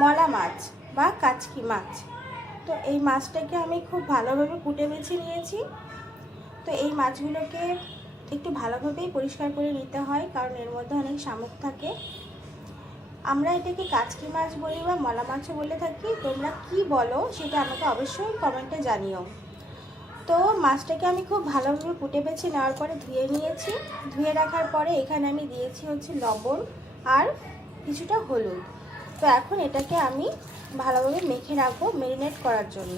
মলা মাছ বা কাচকি মাছ। তো এই মাছটাকে আমি খুব ভালোভাবে কুটে বেছে নিয়েছি। তো এই মাছগুলোকে একটু ভালোভাবেই পরিষ্কার করে নিতে হয়, কারণ এর মধ্যে অনেক শামুক থাকে। আমরা এটাকে কাচকি মাছ বলি বা মলা মাছও বলে থাকি। তোমরা কি বলো সেটা আমাকে অবশ্যই কমেন্টে জানিও। তো মাছটাকে আমি খুব ভালোভাবে কুটে বেছে নেওয়ার পরে ধুয়ে নিয়েছি। ধুয়ে রাখার পরে এখানে আমি দিয়েছি হচ্ছে লবণ আর কিছুটা হলুদ। তো এখন এটাকে আমি ভালোভাবে মেখে রাখবো ম্যারিনেট করার জন্য।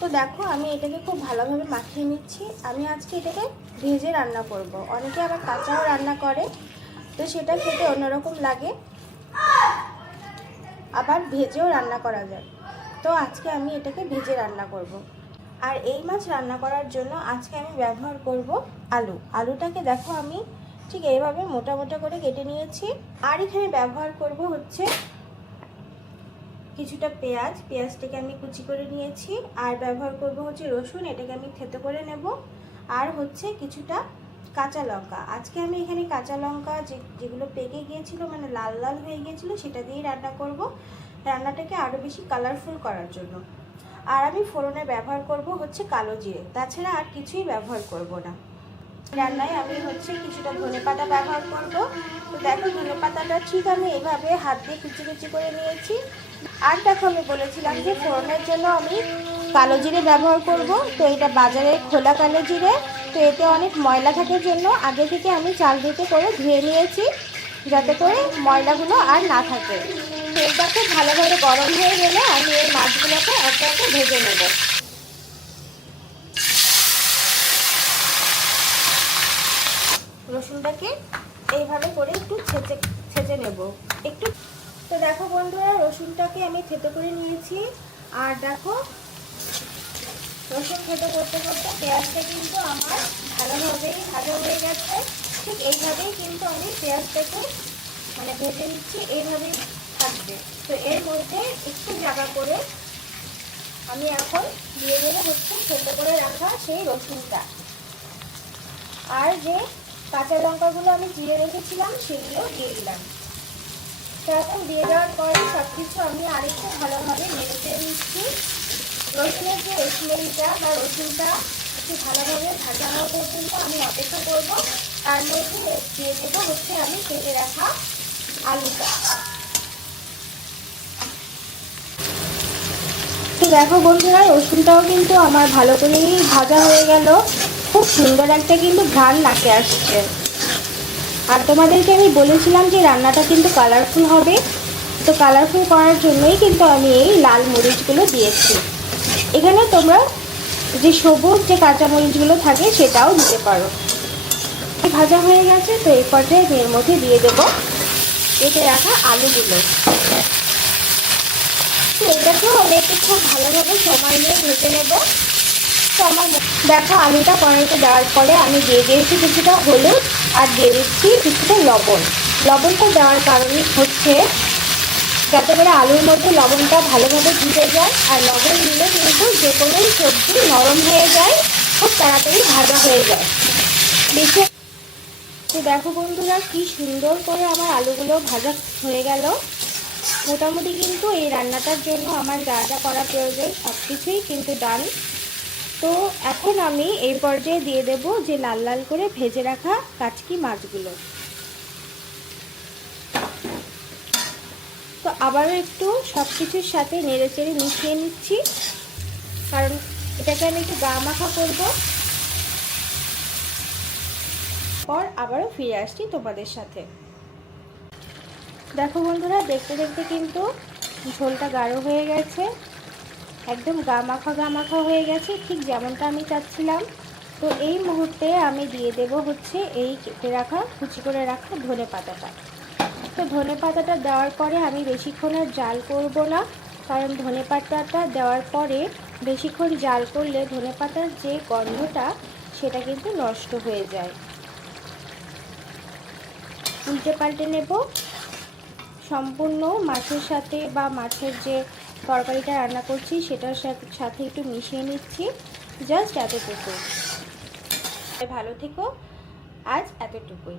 তো দেখো আমি এটাকে খুব ভালোভাবে মাখিয়ে নিচ্ছি। আমি আজকে এটাকে ভেজে রান্না করব। অনেকে আবার কাঁচাও রান্না করে, তো সেটা খেতে অন্যরকম লাগে, আবার ভেজেও রান্না করা যায়। তো আজকে আমি এটাকে ভেজে রান্না করব। আর এই মাছ রান্না করার জন্য আজকে আমি ব্যবহার করব আলু। আলুটাকে দেখো আমি ঠিক এইভাবে মোটা মোটা করে কেটে নিয়েছি। আর এখানে ব্যবহার করব হচ্ছে কিছুটা পেঁয়াজ। পেঁয়াজটাকে আমি কুচি করে নিয়েছি। আর ব্যবহার করব হচ্ছে রসুন, এটাকে আমি থেতো করে নেব। আর হচ্ছে কিছুটা কাঁচা লঙ্কা। আজকে আমি এখানে কাঁচা লঙ্কা যেগুলো পেকে গিয়েছিল, মানে লাল লাল হয়ে গিয়েছিল, সেটা দিয়েই রান্না করব, রান্নাটাকে আরও বেশি কালারফুল করার জন্য। আর আমি ফোড়নে ব্যবহার করব হচ্ছে কালো জিরে, তাছাড়া আর কিছুই ব্যবহার করব না। রান্নায় আমি হচ্ছে কিছুটা ধনেপাতা ব্যবহার করব। তো দেখো ধনেপাতাটা ঠিক আমি এভাবে হাত দিয়ে কুচি কুচি করে নিয়েছি। আর দেখো আমি বলেছিলাম যে ফোড়নের জন্য আমি কালো জিরে ব্যবহার করব। তো এটা বাজারে খোলা কালো জিরে। তো এতে অনেক ময়লা থাকার জন্য আগে থেকে আমি চাল দিতে করে ধুয়ে নিয়েছি, যাতে করে ময়লাগুলো আর না থাকে। তেলটা খুব ভালোভাবে গরম হয়ে গেলে আমি এই মাছগুলোকে একটা একটা ভেজে নেব। রসুনটাকে এইভাবে করে একটু ছেঁচে নেব একটু। তো দেখো বন্ধুরা, রসুনটাকে আমি থেতো করে নিয়েছি। আর দেখো রসুন থেতো করতে করতে পেঁয়াজটা কিন্তু আমার ভালোভাবেই ভাজা হয়ে গেছে। ঠিক এইভাবেই কিন্তু আমি পেঁয়াজটাকে মানে ভেজে নিচ্ছি, এইভাবেই থাকবে। তো এর মধ্যে একটু জায়গা করে আমি এখন দিয়ে দেবো হচ্ছে থেতো করে রাখা সেই রসুনটা। আর যে কাঁচা লঙ্কাগুলো আমি চিড়ে রেখেছিলাম সেগুলো দিয়ে দিলাম। তো এখন দিয়ে দেওয়ার পরে সব কিছু আমি আরেকটু ভালোভাবে নেড়ে নিচ্ছি। রসুনের যে স্মেলটা বা রসুনটা একটু ভালোভাবে ভাজা হওয়া পর্যন্ত আমি অপেক্ষা করবো। তার মধ্যে দিয়ে দেবো হচ্ছে আমি কেটে রাখা আলুটা। তো দেখো বন্ধুরা, রসুনটাও কিন্তু আমার ভালো করেই ভাজা হয়ে গেল। খুব সুন্দর একটা কিন্তু ঘ্রাণ নাকে আসছে। আর তোমাদেরকে আমি বলেছিলাম যে রান্নাটা কিন্তু কালারফুল হবে। তো কালারফুল করার জন্যই কিন্তু আমি এই লাল মরিচগুলো দিয়েছি। এখানে তোমরা যে সবুজ যে কাঁচা মরিচগুলো থাকে সেটাও দিতে পারো। ভাজা হয়ে গেছে। তো এই পর্যায়ে এর মধ্যে দিয়ে দেবো কেটে রাখা আলুগুলো। তো এটাকেও আমি একটু খুব ভালোভাবে সময় নিয়ে ভেজে নেব। তো আমার দেখো আলুটা কড়াইতে দেওয়ার পরে আমি দিয়ে দিয়েছি কিছুটা হলুদ আর দিয়ে দিচ্ছি কিছুটা লবণ। লবণটা দেওয়ার কারণ হচ্ছে যাতে করে আলুর মধ্যে লবণটা ভালোভাবে ঢুকে যায়। আর লবণ দিলে কিন্তু যে কোনো সবজি নরম হয়ে যায়, খুব তাড়াতাড়ি ভাজা হয়ে যায় বেশি। তো দেখো বন্ধুরা, কি সুন্দর করে আমার আলুগুলো ভাজা হয়ে গেল। মোটামুটি কিন্তু এই রান্নাটার জন্য আমার যা যা করা প্রয়োজন সব কিছুই কিন্তু ডান। তো এখন আমি এই পর্যায়ে দিয়ে দেব যে লাল লাল করে ভেজে রাখা কাচকি মাছগুলো। তো আবারও একটু সব কিছুর সাথে নেড়ে চেড়ে মিশিয়ে নিচ্ছি, কারণ এটাকে আমি একটু গা মাখা করবো। পর আবারও ফিরে আসছি তোমাদের সাথে। দেখো বন্ধুরা, দেখতে দেখতে কিন্তু ঝোলটা গাঢ় হয়ে গেছে, একদম গা মাখা হয়ে গেছে, ঠিক যেমনটা আমি চাচ্ছিলাম। তো এই মুহূর্তে আমি দিয়ে দেব হচ্ছে এই কেটে রাখা কুচি করে রাখা ধনেপাতাটা। তো ধনেপাতাটা দেওয়ার পরে আমি বেশিক্ষণ আর জাল করব না, কারণ ধনেপাতাটা দেওয়ার পরে বেশিক্ষণ জাল করলে ধনেপাতার যে গন্ধটা সেটা কিন্তু নষ্ট হয়ে যায়। উল্টে পাল্টে নেব। সম্পূর্ণ মাছের সাথে বা মাছের যে তরকারিটা রান্না করছি সেটার সাথে একটু মিশিয়ে নিচ্ছি, জাস্ট এতটুকু। ভালো থেকো, আজ এতটুকুই।